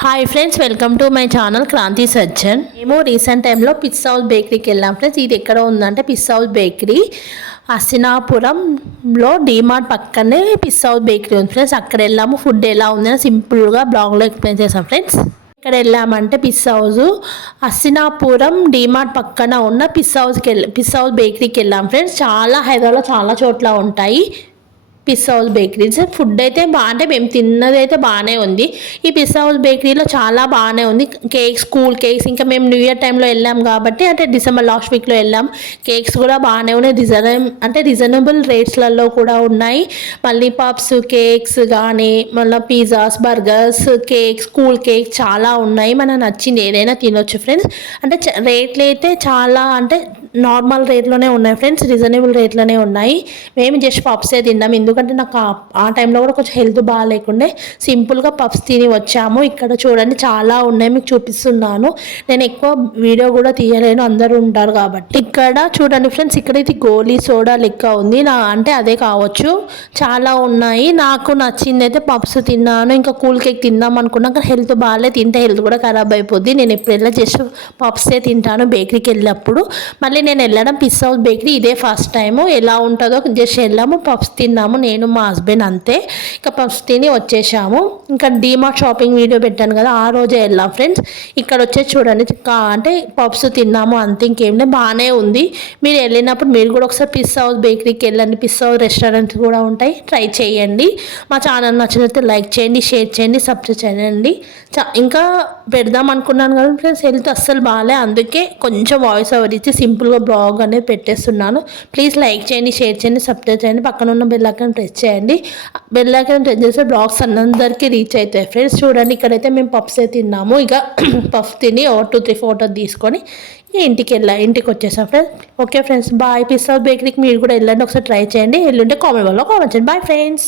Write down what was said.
Hi friends, welcome to my channel Kranti Sajjan. మేము recent టైంలో పిస్ House బేకరీకి వెళ్ళాం ఫ్రెండ్స్. ఇది ఎక్కడ ఉందంటే పిస్ హౌస్ బేకరీ హస్తినాపురంలో డీమార్ట్ పక్కనే పిస్ హౌస్ బేకరీ ఉంది ఫ్రెండ్స్. అక్కడ వెళ్ళాము. ఫుడ్ ఎలా ఉందని సింపుల్గా బ్లాగ్లో ఎక్స్ప్లెయిన్ చేసాం ఫ్రెండ్స్. ఇక్కడ వెళ్ళామంటే పిస్ హౌస్ హస్తినాపురం డీమార్ట్ పక్కన ఉన్న పిస్ హౌస్ బేకరీకి వెళ్ళాం ఫ్రెండ్స్. హైదరాబాద్లో చాలా చోట్ల ఉంటాయి పిస్ హౌస్ బేకరీస్. ఫుడ్ అయితే అంటే మేము తిన్నది అయితే బాగానే ఉంది. ఈ పిస్ హౌస్ బేకరీలో చాలా బాగానే ఉంది. కేక్స్, కూల్ కేక్స్, ఇంకా మేము న్యూ ఇయర్ టైంలో వెళ్ళాం కాబట్టి అంటే డిసెంబర్ లాస్ట్ వీక్లో వెళ్ళాం. కేక్స్ కూడా బాగానే ఉన్నాయి. రీజనబుల్ రేట్స్లలో కూడా ఉన్నాయి. మళ్ళీ పప్స్, కేక్స్ కానీ మళ్ళీ pizzas, burgers, cakes, cool cakes చాలా ఉన్నాయి. మనకు నచ్చింది ఏదైనా తినొచ్చు ఫ్రెండ్స్. అంటే రేట్లు అయితే చాలా అంటే నార్మల్ రేట్లోనే ఉన్నాయి ఫ్రెండ్స్. రీజనబుల్ రేట్లోనే ఉన్నాయి. మేము జస్ట్ పప్సే తిన్నాం. ఎందుకంటే నాకు ఆ టైంలో కూడా కొంచెం హెల్త్ బాగాలేకుండే సింపుల్గా పప్స్ తిని వచ్చాము. ఇక్కడ చూడండి చాలా ఉన్నాయి, మీకు చూపిస్తున్నాను. నేను ఎక్కువ వీడియో కూడా తీయలేను, అందరూ ఉంటారు కాబట్టి. ఇక్కడ చూడండి ఫ్రెండ్స్, ఇక్కడ ఇది గోలీ సోడా లెక్క ఉంది. అంటే అదే కావచ్చు. చాలా ఉన్నాయి. నాకు నచ్చింది అయితే పప్స్ తిన్నాను. ఇంకా కూల్ కేక్ తిందాం అనుకున్నా, కానీ హెల్త్ బాగాలే. తింటే హెల్త్ కూడా ఖరాబ్ అయిపోద్ది. నేను ఎప్పుడైనా జస్ట్ పప్సే తింటాను బేకరీకి వెళ్ళినప్పుడు. మళ్ళీ నేను వెళ్ళడం పిస్ హౌస్ బేకరీ ఇదే ఫస్ట్ టైము. ఎలా ఉంటుందో జస్ట్ వెళ్ళాము, పప్స్ తిన్నాము, నేను మా హస్బెండ్ అంతే. ఇంకా పప్స్ తిని వచ్చేసాము. ఇంకా డీమార్ట్ షాపింగ్ వీడియో పెట్టాను కదా, ఆ రోజే వెళ్ళాం ఫ్రెండ్స్. ఇక్కడ వచ్చేసి చూడండి, అంటే పప్స్ తిన్నాము అంతే, ఇంకేం లేదు. బాగానే ఉంది. మీరు వెళ్ళినప్పుడు మీరు కూడా ఒకసారి పిస్ హౌస్ బేకరీకి వెళ్ళండి. పిస్ హౌస్ రెస్టారెంట్స్ కూడా ఉంటాయి, ట్రై చేయండి. మా ఛానల్ నచ్చినట్లయితే లైక్ చేయండి, షేర్ చేయండి, సబ్స్క్రైబ్ చేయండి. ఇంకా పెడదాం అనుకున్నాను కదా ఫ్రెండ్స్, హెల్త్ అస్సలు బాగాలే. అందుకే కొంచెం వాయిస్ ఓవర్ ఇచ్చి సింపుల్గా బ్లాగ్ అనేది పెట్టేస్తున్నాను. ప్లీజ్ లైక్ చేయండి, షేర్ చేయండి, సబ్స్క్రైబ్ చేయండి. పక్కన ఉన్న బెల్ ఐకాన్ ప్రెస్ చేయండి. బెల్ ఐకాన్ ప్రెస్ చేస్తే బ్లాగ్స్ అందరికీ రీచ్ అవుతాయి ఫ్రెండ్స్. చూడండి, ఇక్కడైతే మేము పప్స్ తిన్నాము. ఇక పఫ్ తిని 2-3 ఫోటోస్ తీసుకొని ఇంటికి వచ్చేసాం friends. Okay friends, bye. Pista House బేకరీకి మీరు కూడా వెళ్ళండి, ఒకసారి ట్రై చేయండి. వెళ్ళుంటే కామెంట్ బాక్స్లో కామెంట్ చేయండి. Bye friends.